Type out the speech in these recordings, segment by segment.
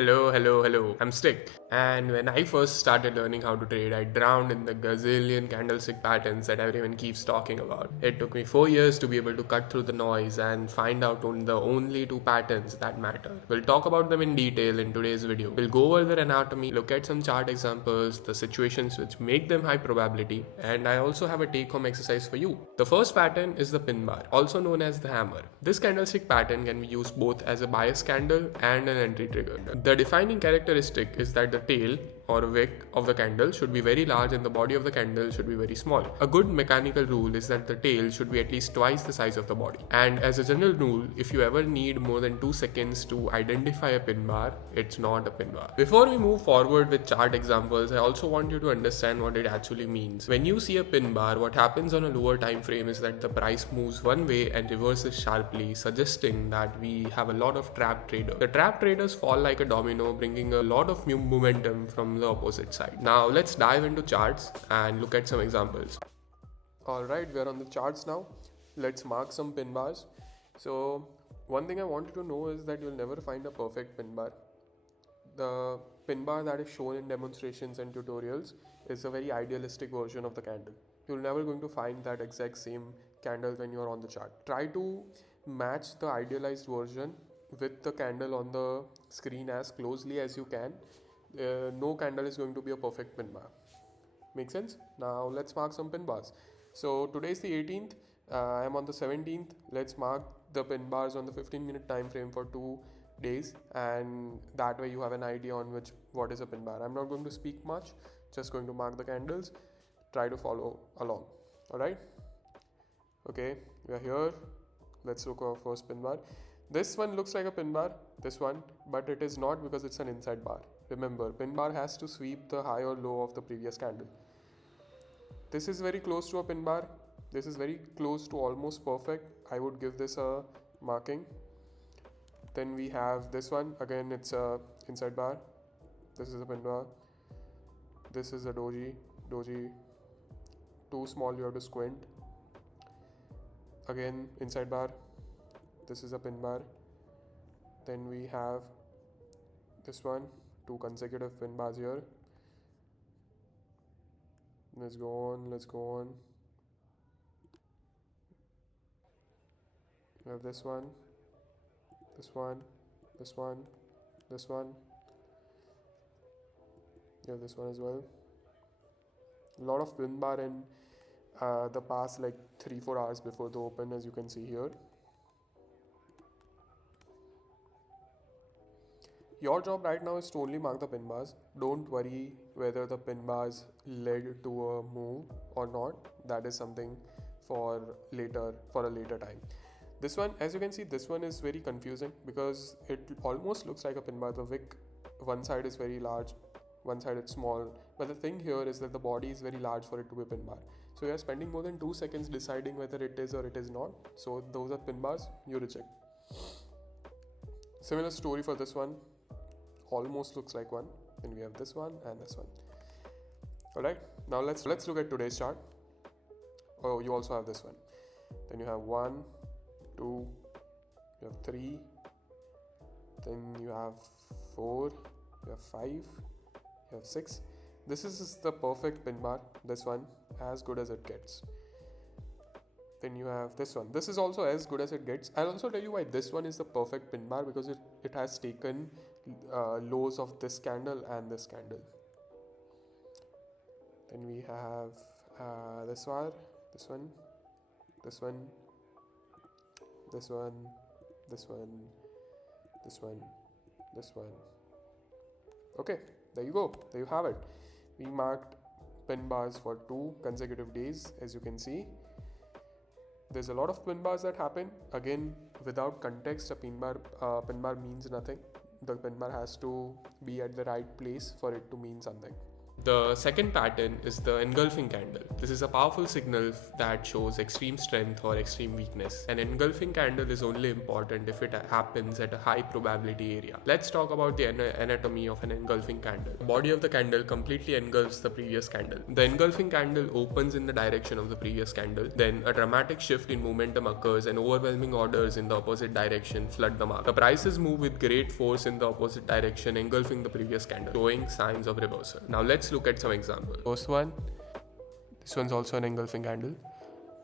Hello. I'm Stick. And when I first started learning how to trade, I drowned in the gazillion candlestick patterns that everyone keeps talking about. It took me 4 years to be able to cut through the noise and find out on the only two patterns that matter. We'll talk about them in detail in today's video. We'll go over their anatomy, look at some chart examples, the situations which make them high probability, and I also have a take-home exercise for you. The first pattern is the pin bar, also known as the hammer. This candlestick pattern can be used both as a bias candle and an entry trigger. The defining characteristic is that the tail or wick of the candle should be very large and the body of the candle should be very small. A good mechanical rule is that the tail should be at least twice the size of the body. And as a general rule, if you ever need more than 2 seconds to identify a pin bar, it's not a pin bar. Before we move forward with chart examples, I also want you to understand what it actually means. When you see a pin bar, what happens on a lower time frame is that the price moves one way and reverses sharply, suggesting that we have a lot of trap traders. The trap traders fall like a domino, bringing a lot of momentum from the opposite side. Now let's dive into charts and look at some examples. Alright, we're on the charts now. Let's mark some pin bars. So one thing I want you to know is that you'll never find a perfect pin bar. The pin bar that is shown in demonstrations and tutorials is a very idealistic version of the candle. You're never going to find that exact same candle when you're on the chart. Try to match the idealized version with the candle on the screen as closely as you can. No candle is going to be a perfect pin bar. Make sense? Now let's mark some pin bars. So today is the 18th. I am on the 17th. Let's mark the pin bars on the 15-minute time frame for 2 days, and that way you have an idea on what is a pin bar. I'm not going to speak much, just going to mark the candles. Try to follow along. Alright? Okay, we are here. Let's look at our first pin bar. This one looks like a pin bar, this one, but it is not because it's an inside bar. Remember, pin bar has to sweep the high or low of the previous candle. This is very close to a pin bar. This is very close to almost perfect. I would give this a marking. Then we have this one. Again, it's a inside bar. This is a pin bar. This is a doji. Doji too small, you have to squint. Again, inside bar. This is a pin bar. Then we have this one, 2 consecutive pin bars here. Let's go on. We have this one. Yeah, this one as well. A lot of pin bar in the past like 3-4 hours before the open, as you can see here. Your job right now is to only mark the pin bars. Don't worry whether the pin bars led to a move or not. That is something for a later time. This one, as you can see, this one is very confusing because it almost looks like a pin bar. The wick, one side is very large, one side is small. But the thing here is that the body is very large for it to be a pin bar. So you are spending more than 2 seconds deciding whether it is or it is not. So those are pin bars, you reject. Similar story for this one. Almost looks like one. Then we have this one and this one. Alright, now let's look at today's chart. Oh, you also have this one. Then you have 1, 2, you have 3, then you have 4, you have 5, you have 6. This is the perfect pin bar. This one, as good as it gets. Then you have this one. This is also as good as it gets. I'll also tell you why this one is the perfect pin bar, because it has taken lows of this candle and this candle. Then we have this one. Okay, there you go. There you have it. We marked pin bars for 2 consecutive days, as you can see. There's a lot of pin bars that happen. Again, without context, a pin bar means nothing. The pin bar has to be at the right place for it to mean something. The second pattern is the engulfing candle. This is a powerful signal that shows extreme strength or extreme weakness. An engulfing candle is only important if it happens at a high probability area. Let's talk about the anatomy of an engulfing candle. The body of the candle completely engulfs the previous candle. The engulfing candle opens in the direction of the previous candle. Then a dramatic shift in momentum occurs and overwhelming orders in the opposite direction flood the market. The prices move with great force in the opposite direction, engulfing the previous candle, showing signs of reversal. Now let's look at some examples. First one, this one's also an engulfing candle.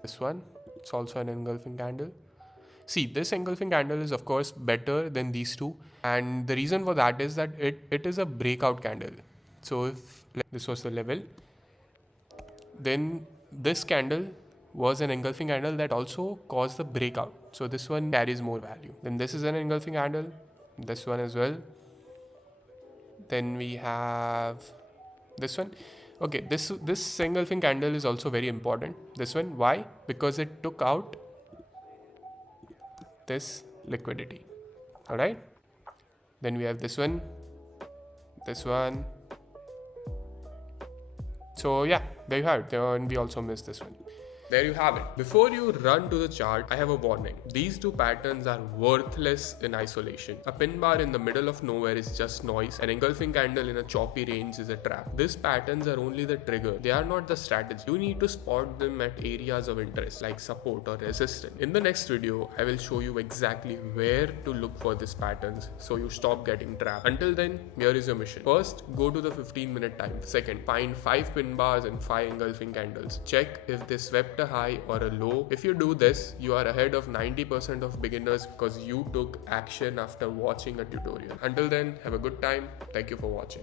This one, it's also an engulfing candle. See, this engulfing candle is of course better than these two, and the reason for that is that it is a breakout candle. So if this was the level, then this candle was an engulfing candle that also caused the breakout. So this one carries more value. Then this is an engulfing candle, this one as well. Then we have this one. Okay, this engulfing candle is also very important. This one, why? Because it took out this liquidity. All right. Then we have this one, this one. So yeah, there you have it. And we also missed this one. There you have it. Before you run to the chart, I have a warning. These two patterns are worthless in isolation. A pin bar in the middle of nowhere is just noise. An engulfing candle in a choppy range is a trap. These patterns are only the trigger. They are not the strategy. You need to spot them at areas of interest like support or resistance. In the next video, I will show you exactly where to look for these patterns so you stop getting trapped. Until then, here is your mission. First, go to the 15-minute time. Second, find 5 pin bars and 5 engulfing candles. Check if they swept a high or a low. If you do this, you are ahead of 90% of beginners because you took action after watching a tutorial. Until then, have a good time. Thank you for watching.